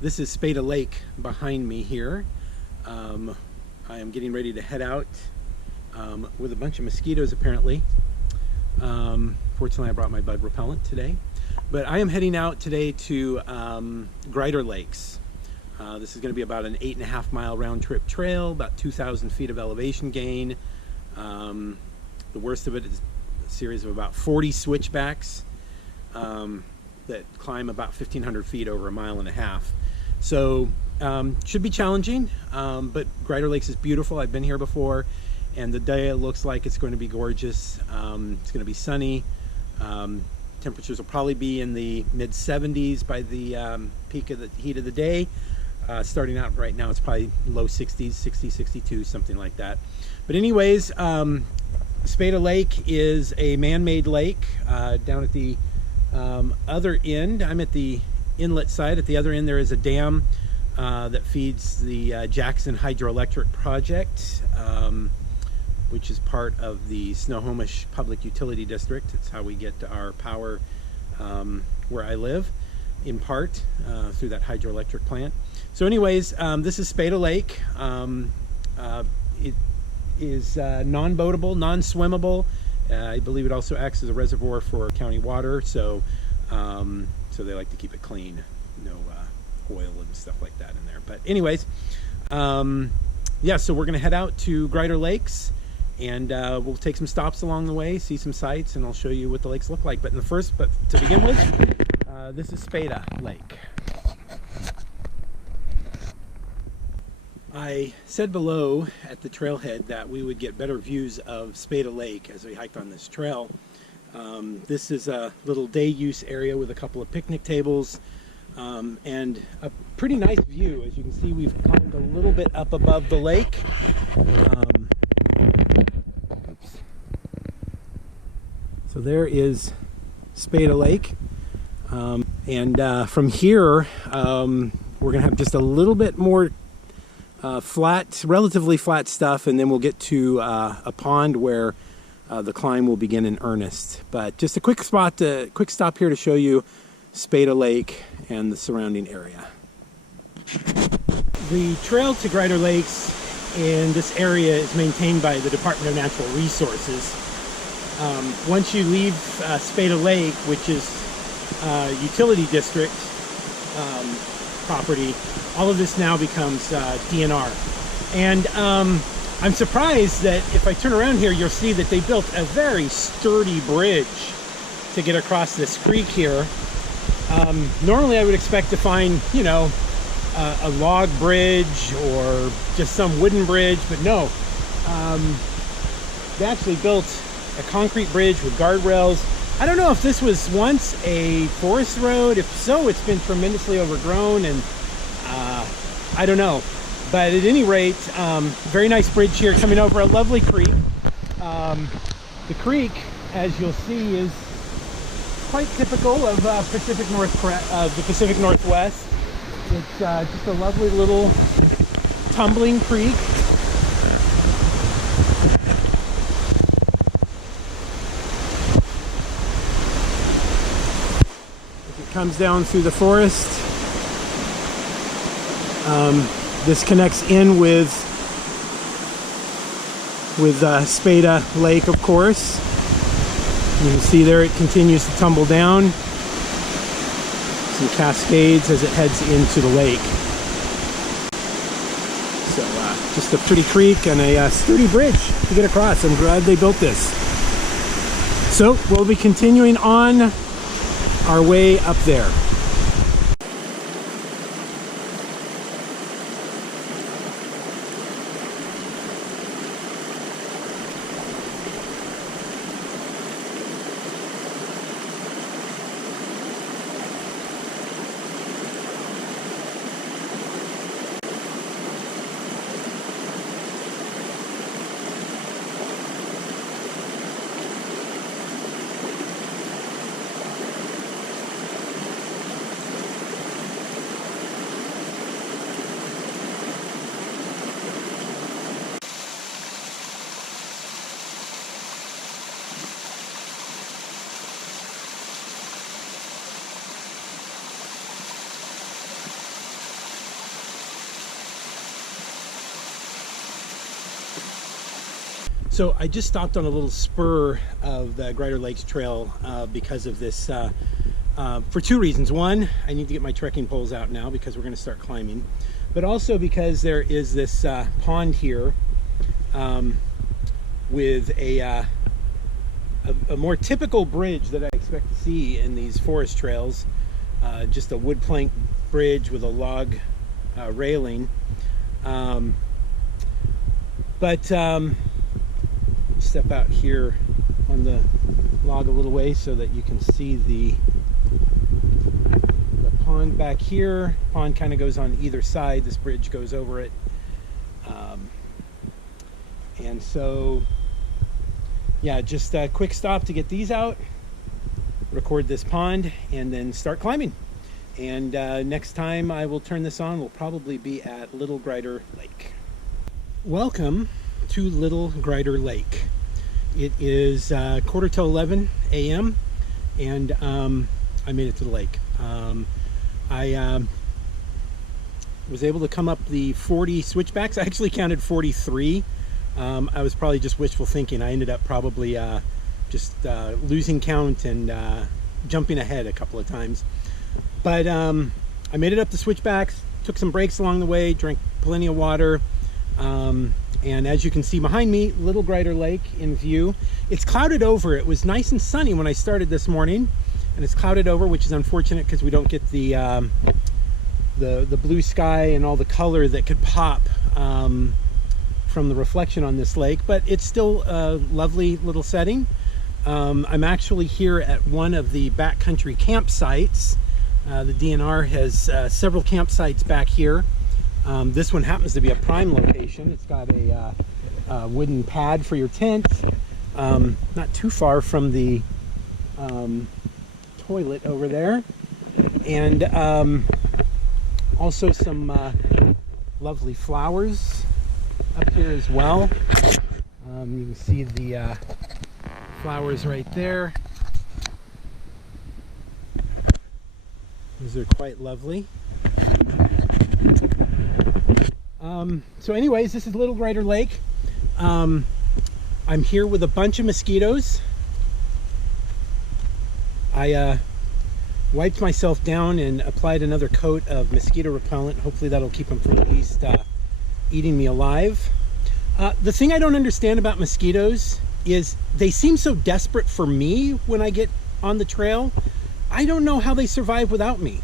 This is Spade A Lake behind me here. I am getting ready to head out with a bunch of mosquitoes apparently. Fortunately I brought my bug repellent today. But I am heading out today to Greider Lakes. This is going to be about an 8.5 mile round trip trail, about 2,000 feet of elevation gain. The worst of it is a series of about 40 switchbacks that climb about 1,500 feet over 1.5 miles. So should be challenging, but Greider Lakes is beautiful. I've been here before, and the day looks like it's going to be gorgeous. It's going to be sunny. Temperatures will probably be in the mid-70s by the peak of the heat of the day. Starting out right now, it's probably low 60s, 60, 62, something like that. But anyways, Spade A Lake is a man-made lake down at the other end. I'm at the inlet side. At the other end there is a dam that feeds the Jackson Hydroelectric project, which is part of the Snohomish Public Utility District. It's how we get our power where I live, in part through that hydroelectric plant. So anyways, this is Spade A Lake. It is non-boatable, non-swimmable. I believe it also acts as a reservoir for county water, so so they like to keep it clean, no oil and stuff like that in there. But anyways, yeah, so we're gonna head out to Greider Lakes, and we'll take some stops along the way, see some sights, and I'll show you what the lakes look like. But to begin with, this is Spade A Lake. I said below at the trailhead that we would get better views of Spade A Lake as we hiked on this trail. This is a little day use area with a couple of picnic tables and a pretty nice view. As you can see, we've climbed a little bit up above the lake. So there is Spade A Lake, and from here we're gonna have just a little bit more relatively flat stuff, and then we'll get to a pond where the climb will begin in earnest. But just a quick stop here to show you Spade A Lake and the surrounding area. The trail to Greider Lakes in this area is maintained by the Department of Natural Resources. Once you leave Spade A Lake, which is utility district property, all of this now becomes DNR. And I'm surprised that if I turn around here, you'll see that they built a very sturdy bridge to get across this creek here. Normally I would expect to find, you know, a log bridge or just some wooden bridge, but no. They actually built a concrete bridge with guardrails. I don't know if this was once a forest road. If so, it's been tremendously overgrown, and I don't know. But at any rate, very nice bridge here coming over a lovely creek. The creek, as you'll see, is quite typical of the Pacific Northwest. It's just a lovely little tumbling creek. It comes down through the forest. This connects in with Spade A Lake, of course. You can see there it continues to tumble down. Some cascades as it heads into the lake. So just a pretty creek and a sturdy bridge to get across. I'm glad they built this. So we'll be continuing on our way up there. So I just stopped on a little spur of the Greider Lakes trail because of this, for two reasons. One, I need to get my trekking poles out now because we're going to start climbing, but also because there is this pond here with a more typical bridge that I expect to see in these forest trails, just a wood plank bridge with a log railing. Step out here on the log a little way so that you can see the pond back here. Pond kind of goes on either side. This bridge goes over it. And so, yeah, just a quick stop to get these out, record this pond, and then start climbing. And next time I will turn this on, we'll probably be at Little Greider Lake. Welcome to Little Greider Lake. It is 10:45 a.m. and I made it to the lake. I was able to come up the 40 switchbacks. I actually counted 43. I was probably just wishful thinking. I ended up probably just losing count and jumping ahead a couple of times. But I made it up the switchbacks, took some breaks along the way, drank plenty of water. And as you can see behind me, Little Greider Lake in view. It's clouded over. It was nice and sunny when I started this morning, and it's clouded over, which is unfortunate because we don't get the blue sky and all the color that could pop from the reflection on this lake. But it's still a lovely little setting. I'm actually here at one of the backcountry campsites. The DNR has several campsites back here. This one happens to be a prime location. It's got a wooden pad for your tent, not too far from the toilet over there, and also some lovely flowers up here as well. You can see the flowers right there. These are quite lovely. So anyways, this is Little Greider Lake. I'm here with a bunch of mosquitoes. I wiped myself down and applied another coat of mosquito repellent. Hopefully that'll keep them from at least eating me alive. The thing I don't understand about mosquitoes is they seem so desperate for me when I get on the trail. I don't know how they survive without me.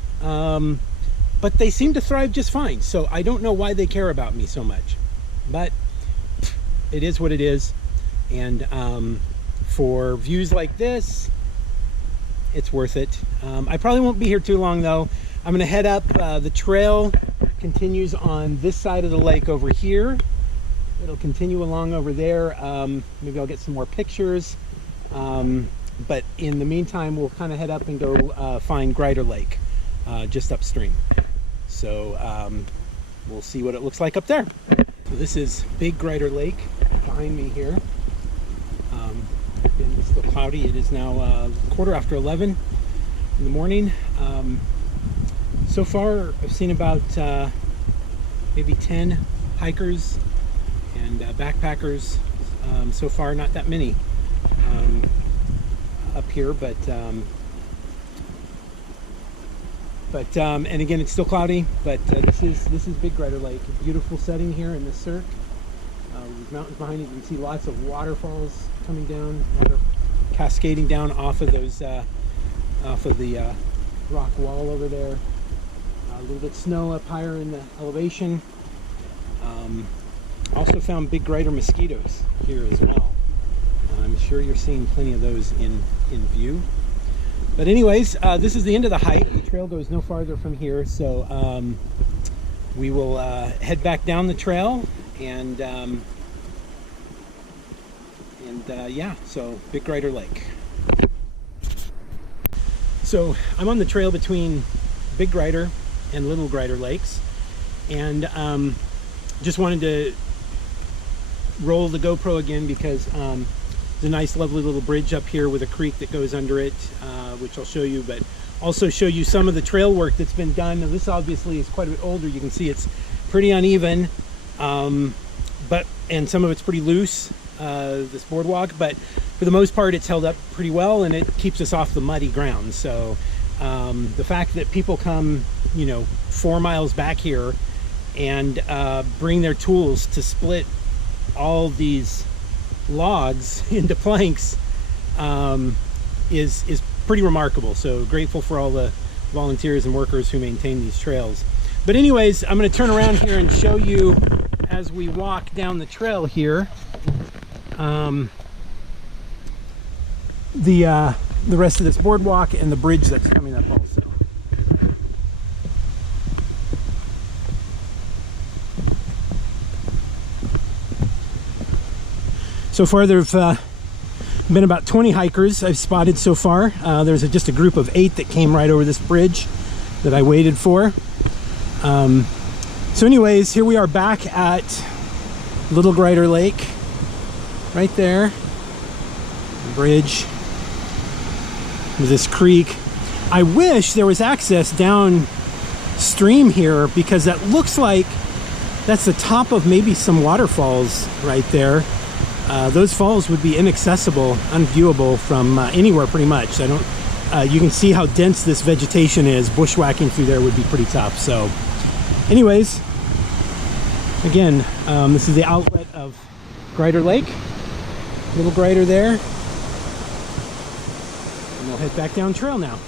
But they seem to thrive just fine, so I don't know why they care about me so much. But it is what it is, and for views like this, it's worth it. I probably won't be here too long though. I'm gonna head up. The trail continues on this side of the lake over here. It'll continue along over there. Maybe I'll get some more pictures, but in the meantime we'll kind of head up and go find Greider Lake just upstream. So we'll see what it looks like up there. So this is Big Greider Lake behind me here. Again, it's still cloudy. It is now 11:15 in the morning. So far I've seen about maybe 10 hikers and backpackers. So far not that many up here, but and again, it's still cloudy, but this is Big Greider Lake. A beautiful setting here in the cirque. These mountains behind you can see lots of waterfalls coming down, water cascading down off of those off of the rock wall over there. A little bit of snow up higher in the elevation. Also found Big Greider mosquitoes here as well. I'm sure you're seeing plenty of those in view. But anyways, this is the end of the hike. The trail goes no farther from here, so we will head back down the trail, and yeah, so Big Greider Lake. So I'm on the trail between Big Greider and Little Greider Lakes, and just wanted to roll the GoPro again because there's a nice lovely little bridge up here with a creek that goes under it, which I'll show you, but also show you some of the trail work that's been done. Now this obviously is quite a bit older. You can see it's pretty uneven, and some of it's pretty loose. this boardwalk, but for the most part it's held up pretty well, and it keeps us off the muddy ground. So the fact that people come, you know, 4 miles back here and bring their tools to split all these logs into planks is pretty remarkable. So grateful for all the volunteers and workers who maintain these trails. But anyways, I'm going to turn around here and show you as we walk down the trail here the rest of this boardwalk and the bridge that's coming up also. So far there've been about 20 hikers I've spotted so far. There's just a group of 8 that came right over this bridge that I waited for. So anyways, here we are back at Little Greider Lake, right there, the bridge with this creek. I wish there was access downstream here, because that looks like that's the top of maybe some waterfalls right there. Those falls would be inaccessible, unviewable from anywhere pretty much. I don't. You can see how dense this vegetation is. Bushwhacking through there would be pretty tough. So anyways, again, this is the outlet of Greider Lake, Little Greider there, and we'll head back down trail now.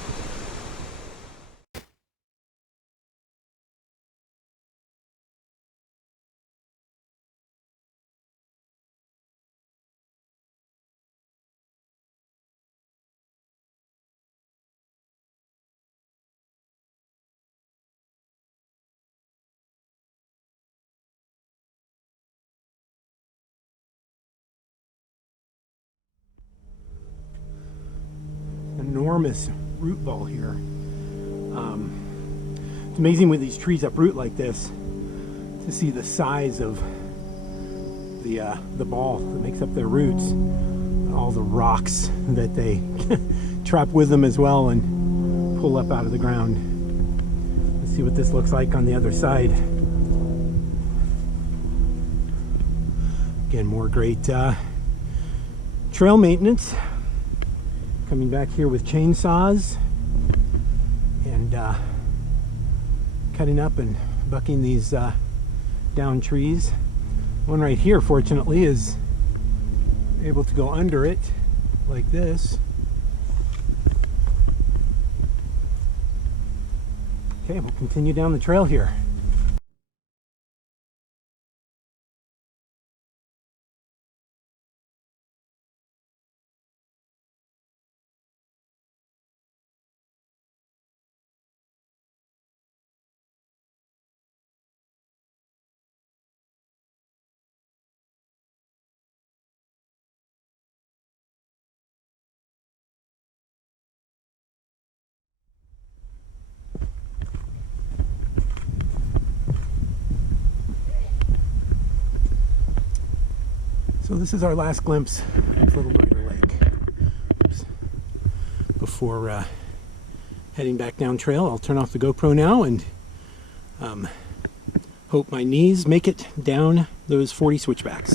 Enormous root ball here. It's amazing when these trees uproot like this to see the size of the ball that makes up their roots, and all the rocks that they trap with them as well and pull up out of the ground. Let's see what this looks like on the other side. Again, more great trail maintenance. Coming back here with chainsaws and cutting up and bucking these down trees. One right here, fortunately, is able to go under it like this. Okay, we'll continue down the trail here. So this is our last glimpse of Little Greider Lake. Oops. Before heading back down trail, I'll turn off the GoPro now and hope my knees make it down those 40 switchbacks.